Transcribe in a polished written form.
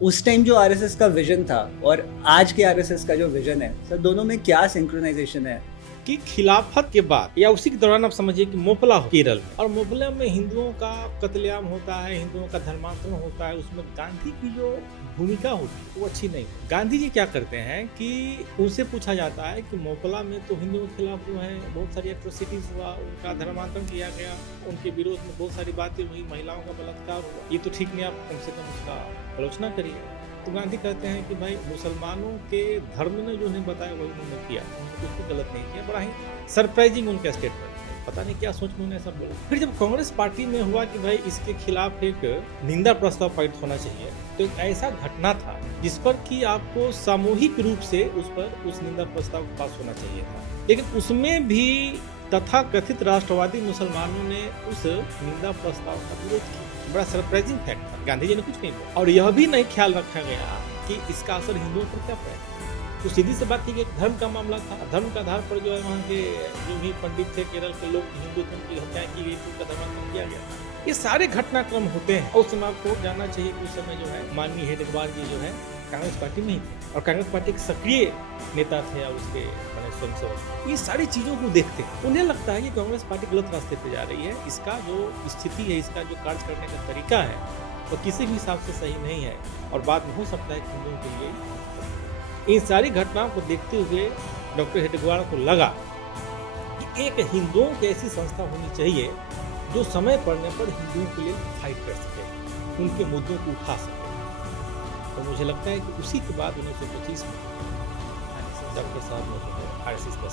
उस टाइम जो आरएसएस का विजन था और आज के आरएसएस का जो विजन है सर, दोनों में क्या सिंक्रोनाइजेशन है? कि खिलाफत के बाद या उसी के दौरान आप समझिए कि मोपला हो केरल में, और मोपला में हिंदुओं का कत्लेआम होता है, हिंदुओं का धर्मांतरण होता है। उसमें गांधी की जो भूमिका होती है वो अच्छी नहीं। गांधी जी क्या करते हैं कि उनसे पूछा जाता है कि मोपला में तो हिंदुओं के खिलाफ जो है बहुत सारी एट्रोसिटीज हुआ, उनका धर्मांतरण किया गया, उनके विरोध में बहुत सारी बातें हुई, महिलाओं का बलात्कार हुआ, ये तो ठीक नहीं, आप कम से कम उसका आलोचना करिए। तो गांधी कहते हैं कि भाई मुसलमानों के धर्म ने जो उन्हें बताया वही उन्होंने किया, कुछ भी गलत नहीं किया। बड़ा ही सरप्राइजिंग उनका स्टेटमेंट, पता नहीं क्या सोच में उन्होंने ऐसा बोला। फिर जब कांग्रेस पार्टी में हुआ कि भाई इसके खिलाफ एक निंदा प्रस्ताव पारित होना चाहिए, तो एक ऐसा घटना था जिस पर कि आपको सामूहिक रूप से उस निंदा प्रस्ताव पास होना चाहिए था, लेकिन उसमें भी तथा कथित राष्ट्रवादी मुसलमानों ने उस निंदा प्रस्ताव का विरोध किया। बड़ा सरप्राइजिंग फैक्ट था। गांधी जी ने कुछ नहीं बोला, और यह भी नहीं ख्याल रखा गया कि इसका असर हिंदुओं पर क्या पड़ेगा। तो सीधी सी बात की गई, धर्म का मामला था, धर्म के आधार पर जो है वहाँ के जो भी पंडित थे केरल के लोग, हिंदू थे, उनकी हत्या की गई, उनका धर्मांतरण किया गया। ये सारे घटनाक्रम होते हैं। उस समय आपको जानना चाहिए कि उस समय जो है माननीय हेडगेवार जी जो है कांग्रेस पार्टी में ही थे, और कांग्रेस पार्टी के सक्रिय नेता थे या उसके स्वयंसेवक। ये सारी चीजों को देखते हैं उन्हें लगता है कि कांग्रेस पार्टी गलत रास्ते पे जा रही है, इसका जो स्थिति है, इसका जो कार्य करने का तरीका है वो किसी भी हिसाब से सही नहीं है, और बाद में हो सकता है कि हिंदुओं के लिए। इन सारी घटनाओं को देखते हुए डॉक्टर हेडगेवार को लगा कि एक हिंदुओं की ऐसी संस्था होनी चाहिए जो समय पड़ने पर हिंदुओं के लिए फाइट कर सके, उनके मुद्दों को उठा सके। तो मुझे लगता है कि उसी के बाद 1925 में डॉक्टर साहब ने जो है आरएसएस का